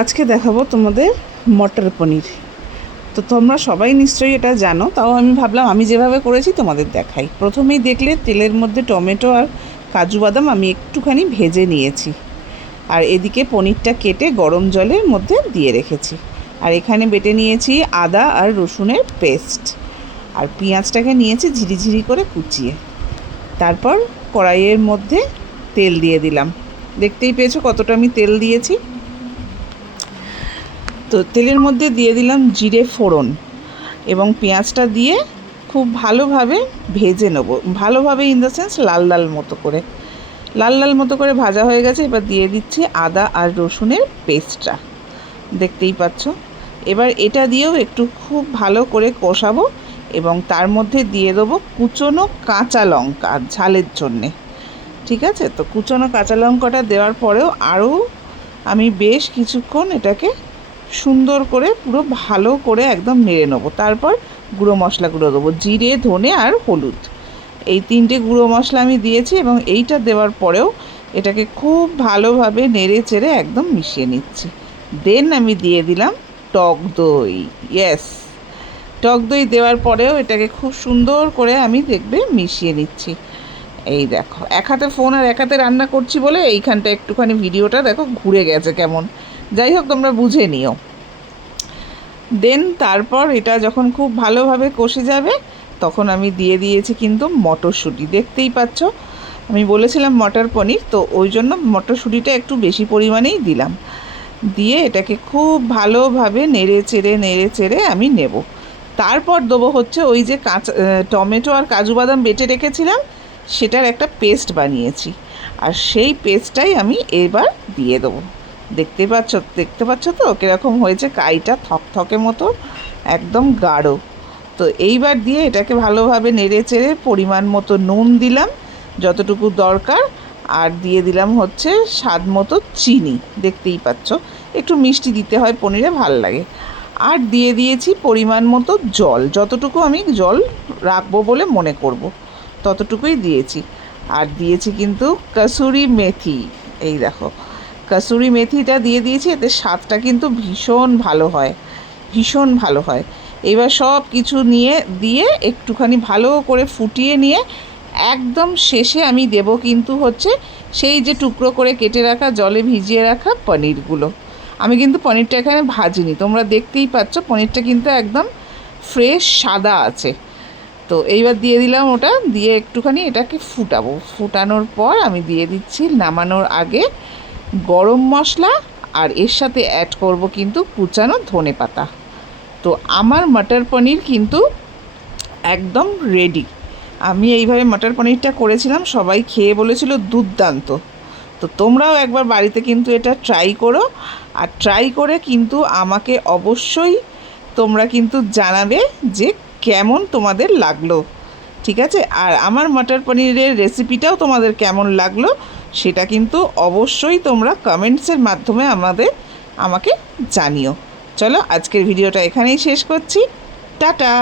আজকে দেখাবো তোমাদের মটর পনির। তো তোমরা সবাই নিশ্চয়ই এটা জানো, তাও আমি ভাবলাম আমি যেভাবে করেছি তোমাদের দেখাই। প্রথমেই দেখলে তেলের মধ্যে টমেটো আর কাজু বাদাম আমি একটুখানি ভেজে নিয়েছি, আর এদিকে পনিরটা কেটে গরম জলের মধ্যে দিয়ে রেখেছি। আর এখানে বেটে নিয়েছি আদা আর রসুনের পেস্ট, আর পেঁয়াজটাকে নিয়েছি ঝিরিঝিরি করে কুচিয়ে। তারপর কড়াইয়ের মধ্যে তেল দিয়ে দিলাম। দেখতেই পেয়েছো কতটা আমি তেল দিয়েছি। তো তেলের মধ্যে দিয়ে দিলাম জিরে ফোড়ন এবং পেঁয়াজটা দিয়ে খুব ভালোভাবে ভেজে নেবো। ভালোভাবে ইন দ্য সেন্স লাল লাল মতো করে ভাজা হয়ে গেছে। এবার দিয়ে দিচ্ছি আদা আর রসুনের পেস্টটা, দেখতেই পাচ্ছ। এবার এটা দিয়েও একটু খুব ভালো করে কষাবো এবং তার মধ্যে দিয়ে দেবো কুচনো কাঁচা লঙ্কা ঝালের জন্যে। ঠিক আছে, তো কুচনো কাঁচা লঙ্কাটা দেওয়ার পরেও আরও আমি বেশ কিছুক্ষণ এটাকে সুন্দর করে পুরো ভালো করে একদম নেড়ে নেবো। তারপর গুঁড়ো মশলাগুলো দেবো, জিরে, ধনে আর হলুদ। এই তিনটে গুঁড়ো মশলা আমি দিয়েছি এবং এইটা দেওয়ার পরেও এটাকে খুব ভালোভাবে নেড়ে চেড়ে একদম মিশিয়ে নিচ্ছি। দেন আমি দিয়ে দিলাম টক দই। ইয়েস, টক দই দেওয়ার পরেও এটাকে খুব সুন্দর করে আমি দেখবে মিশিয়ে নিচ্ছি। এই দেখো, এক হাতে ফোন আর এক হাতে রান্না করছি বলে এইখানটা একটুখানি ভিডিওটা দেখো ঘুরে গেছে কেমন। যাই হোক, তোমরা বুঝে নিও। দেন তারপর এটা যখন খুব ভালোভাবে কষে যাবে তখন আমি দিয়ে দিয়েছি কিন্তু মটরশুঁটি। দেখতেই পাচ্ছ, আমি বলেছিলাম মটর পনির, তো ওই জন্য মটরশুঁটিটা একটু বেশি পরিমাণেই দিলাম। দিয়ে এটাকে খুব ভালোভাবে নেড়ে চেড়ে আমি নেব। তারপর দেবো হচ্ছে ওই যে কাঁচা টমেটো আর কাজু বাদাম বেটে রেখেছিলাম, সেটার একটা পেস্ট বানিয়েছি, আর সেই পেস্টটাই আমি এবার দিয়ে দেবো। দেখতে পাচ্ছ তো কীরকম হয়েছে, কাইটা থকথকে মতো একদম গাঢ়। তো এইবার দিয়ে এটাকে ভালোভাবে নেড়ে চেড়ে পরিমাণ মতো নুন দিলাম যতটুকু দরকার, আর দিয়ে দিলাম হচ্ছে স্বাদ মতো চিনি। দেখতেই পাচ্ছ, একটু মিষ্টি দিতে হয়, পনিরে ভাল লাগে। আর দিয়ে দিয়েছি পরিমাণ মতো জল, যতটুকু আমি জল রাখবো বলে মনে করব ততটুকুই দিয়েছি। আর দিয়েছি কিন্তু কসুরি মেথি। এই দেখো, কসুরি মেথিটা দিয়ে দিয়েছি, এতে স্বাদটা কিন্তু ভীষণ ভালো হয়। এবার সব কিছু দিয়ে একটুখানি ভালো করে ফুটিয়ে নিয়ে একদম শেষে আমি দেব কিন্তু হচ্ছে সেই যে টুকরো করে কেটে রাখা জলে ভিজিয়ে রাখা পনিরগুলো। আমি কিন্তু পনিরটা এখানে ভাজিনি, তোমরা দেখতেই পাচ্ছ পনিরটা কিন্তু একদম ফ্রেশ সাদা আছে। তো এইবার দিয়ে দিলাম ওটা, দিয়ে একটুখানি এটাকে ফুটানোর পর আমি দিয়ে দিচ্ছি নামানোর আগে গরম মশলা, আর এর সাথে অ্যাড করব কিন্তু কুচানো ধনেপাতা। তো আমার মটর পনির কিন্তু একদম রেডি। আমি এইভাবে মটর পনিরটা করেছিলাম, সবাই খেয়ে বলেছিল দুর্দান্ত। তো তোমরাও একবার বাড়িতে কিন্তু এটা ট্রাই করো, আর ট্রাই করে কিন্তু আমাকে অবশ্যই তোমরা কিন্তু জানাবে যে কেমন তোমাদের লাগলো। ঠিক আছে, আর আমার মটর পনিরের রেসিপিটাও তোমাদের কেমন লাগলো সেটা কিন্তু অবশ্যই তোমরা কমেন্টসের মাধ্যমে আমাকে জানিও। চলো, আজকের ভিডিওটা এখানেই শেষ করছি। টাটা।